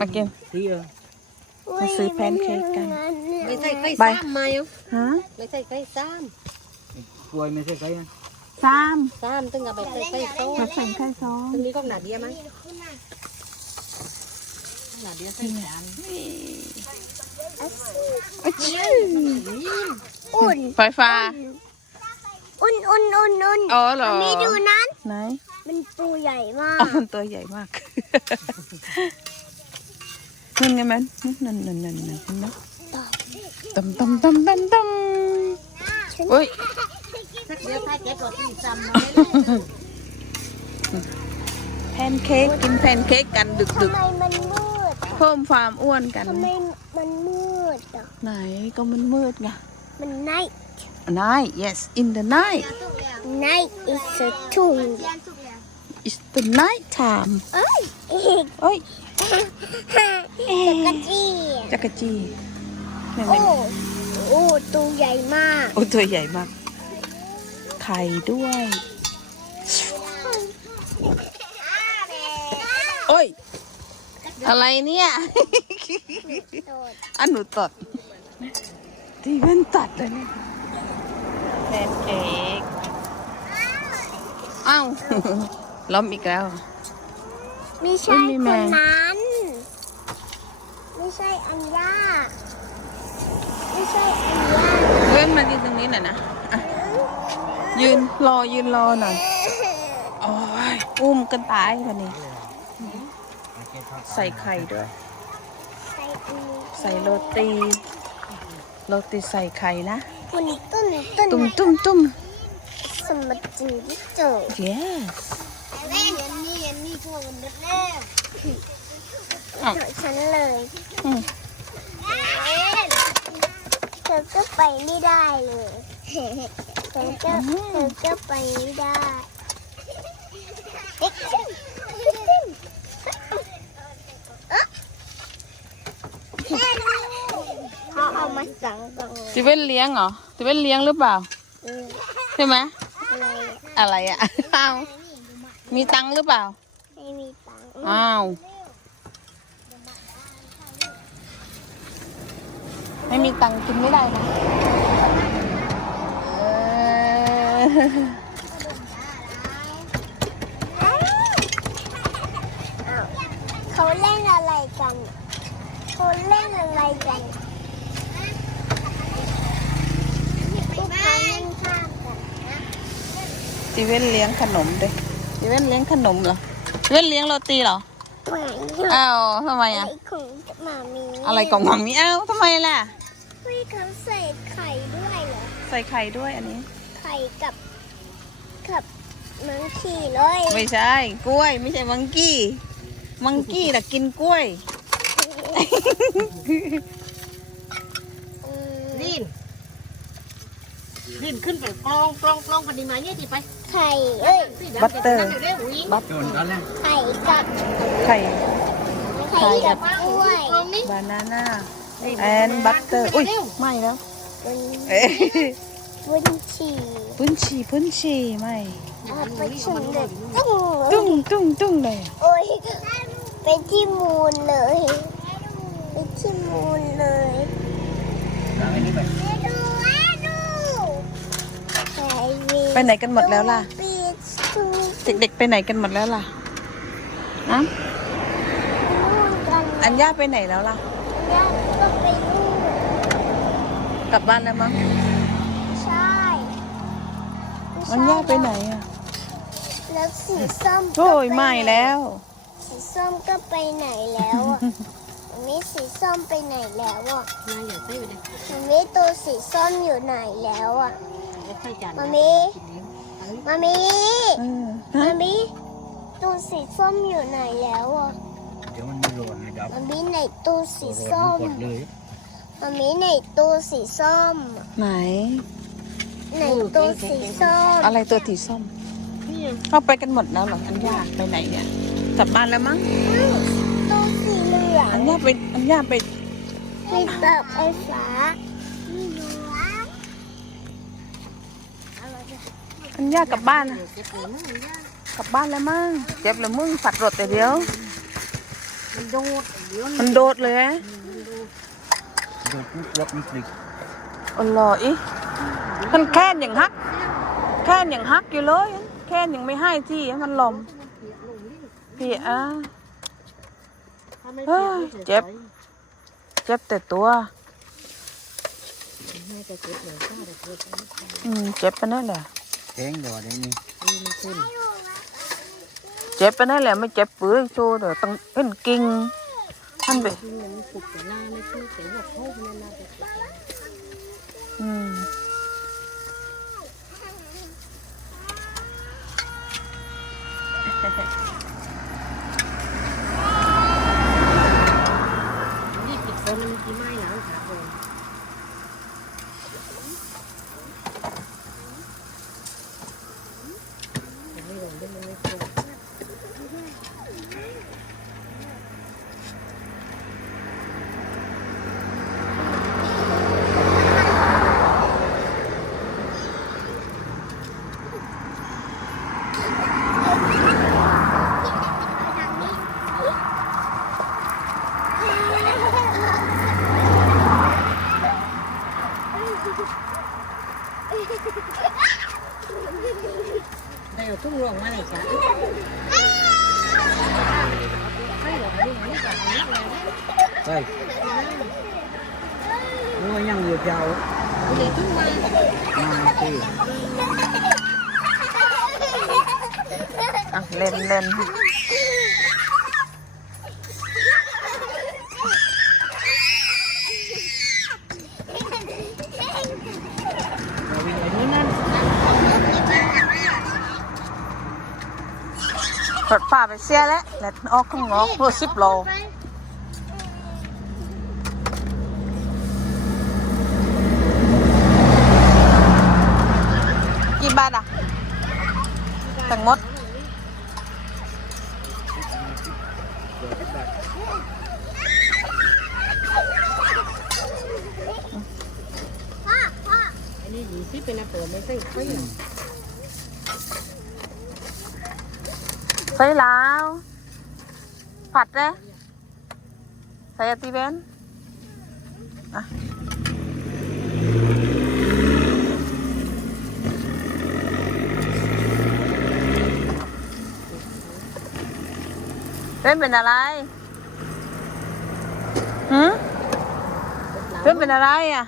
มากินที่เออมาซื้อแพนเค้กกัน ไม่ใช่ไข่ไปซ้ำมาอยู่ฮะไม่ใช่ไข่ซ้กล้วยไม่ใช่ไก่นะสามำซ้ำตึงเอาไปใส่ไข่โซ่มาใส่ไข่ซองตึงนี้ก็หนาเดียมั้ยหนาเดียใส่จานอุ่นไฟฟ้าอุ่นอุ่นอุ่นอุ่นอ๋อเหรอมีดูนั้นไหนมันปูใหญ่มาอ๋อกมันตัวใหญ่มาก นั่นไงมันนั่นนั่นนั่นนั่นเห็นไหมตำตำตำตำตำอุ้ยเดี๋ยวถ้าแกก็ตีซ้ำมาแพนเค้กกินแพนเค้กกันดึกทำดึกไมมันมืดเพิ่มความอ้วนกัน ทำไมมันมืดอะไหนก็มันมืดไง มัน night night yes in the night night is a tomb it's the night time เอ้ยเอ้ย จักรจี้จักรจีแม่โอ้แม่โอ้ตัวใหญ่มากโอ้ตัวใหญ่มาก ไข่ด้วยโอ้ย อะไรเนี่ย อันหนูตัดที่มันตัดเลยเนี่ยแพนเค้กอ้าวล้มอีกแล้วไม่ใช่อุ๊ยมีคแมนงนั้น ไม่ใช่อัญญาไม่ใช่อัญญาเพื่อนมายืนตรงนี้หน่อยนะอะยืนรอยืนรอหน่อยโอ้ยอุ้มกันตายวันนี้ ใส่ไข่ด้วย ใส่อันนี้ใส่โรตีโรตีใส่ไข่นะตุนตุนตุนตุ้มตุ้มตุ้มสมบัติจิงโจ้ yes เยนนี่เยนนี่ทั่วมันเด็ดแน่อ้าวฉันเลยอืม เธอก็ไปไม่ได้เลยเธอก็เธอก็ไปไม่ได้เอ๊ะเขาเอามาสั่งตรงจิเว้นเลี้ยงเหรอจิเว้นเลี้ยงหรือเปล่านี้ใช่ไหมอะไรอะไรอะอ้าว มีตังค์หรือเปล่า ไม่มีตังค์อ้าว ไม่มีตังค์กินไม่ได้นะเอออ้าวเขาเล่นอะไรกันเขาเล่นอะไรกันพวกเขาเล่นข้ามกันนะจิเว้นเลี้ยงขนมด้วยจิเว้นเลี้ยงขนมเหรอจิเว้นเลี้ยงโรตีเหรอ ไม่อ้าวทำไมไออะของหมามีอะไรของหมามีอ้าวทำไมล่ะเฮ้ยเขาใส่ไข่ด้วยเหรอ ใส่ไข่ด้วยอันนี้ ไข่กับกับมังคีเลยไม่ใช่กล้วย ไม่ใช่มังกี้มังกี้แต่ะกินกล้วย อืมดินดินขึ้นไปกลองกลองกลองปฏิมาเนี่ยที่ไปไข่เอ้ยบัตเตอร์เร็ววิ่งบัตโดนกันแล้วไข่ กับไข่ไข่กับกล้วยกลองนี้บานาน่าแอนบัตเตอร์อุ้ยไม่แล้วบนเอ้ยบนฉี่พื้นฉี่พื้นฉี่ไม่เอาไปชนเด็กตุ้ตุ้งงตุ้งตุ้งเลยโอ้ยไปที่มูลเลยไปที่มูลเลยเอาอันนี้ไปดูดูไข่วีไปไหนกันหมดแล้วล่ะปีชูเด็กๆไปไหนกันหมดแล้วล่ะ อะนู่นกันอัญญาไปไหนแล้วล่ะย่าก็ไปนู่นกลับบ้านแล้วมั้งใช่ม่ใช่อัญญาไปไหนอะแล้วสีส้มก็โอ้ยปไม่แล้ว สีส้มก็ไปไหนแล้วอะอันนี้สีส้มไปไหนแล้วอะนายอย่าใส่ไปเลยอันนี้ตัวสีส้มอยู่ไหนแล้วอะใส่จานมามีมามีเออมาฮะมี ตัวสีส้มอยู่ไหนแล้วอะเดี๋ยวมันไม่โดนนะดับมามีไหนตัวสีโดนส้มกดเลยมามีไหนตัวสีส้ม ไหน ไหนตัวสีส้ม อะไรตัวสีส้มนี่เข้าไปกันหมดแล้วเหรออัญญาไปไหนเนี่ยกลับบ้านแล้วมั้งตัวสีเหลืองอัญญาไปอัญญาไปมีแบบไฟฟ้าเหลืองอัญญากลับบ้านอะเดี๋ยวเก็บเลยนะกลับบ้านแล้วมั้งเจ็บแล้วมึงฝัดรถแต่เดียว มันโดดเดี๋ยวมันโดดเลยฮะโดนปุ๊บล็อกมันคลิกอ๋อเหรออีมันแค่นอย่างฮัก แค่นอย่างฮักอยู่เลย แค่นยังไม่ให้ที่มันหลมพี่อะถ้าไม่เฮ้ยเจ็บเจ็บ เจ็บแต่ตัวให้แต่เจ็บหน่อยข้าแต่เจ็บอืมเจ็บไปนั่นแหละแทงเดี๋ยวเดี๋ยวนี้นี่มันขึ้น เจ็บไปนั่นแหละไม่เจ็บปื้อโชว์เดี๋ยวต้องเป็นกิ่งมันไปขึ้นมันปุกแต่หน้าไม่ขึ้นแต่ว่าเขาเป็นหน้าแต่เจ็บอืมนี่ปิดคนมันกี่ไม้หลังขาคนไม่ลงได้มันไม่ควร ได้เอาทุ่งรวงมาเลยจ้ะไม่ห ดผ้าไปเสียแล้วแล้วออกข้างนอกเพื่อสิบโลกี่บาทอะทั้งหมดพ่อพ่ออันนี้ยี่สิบเป็นอาเปิดไม่ใช่ไม่หรอก ใส่ลาวผัดเลยใส่ติเวนอะเป็นเป็นอะไรหืมเป็นเป็นอะไรอะ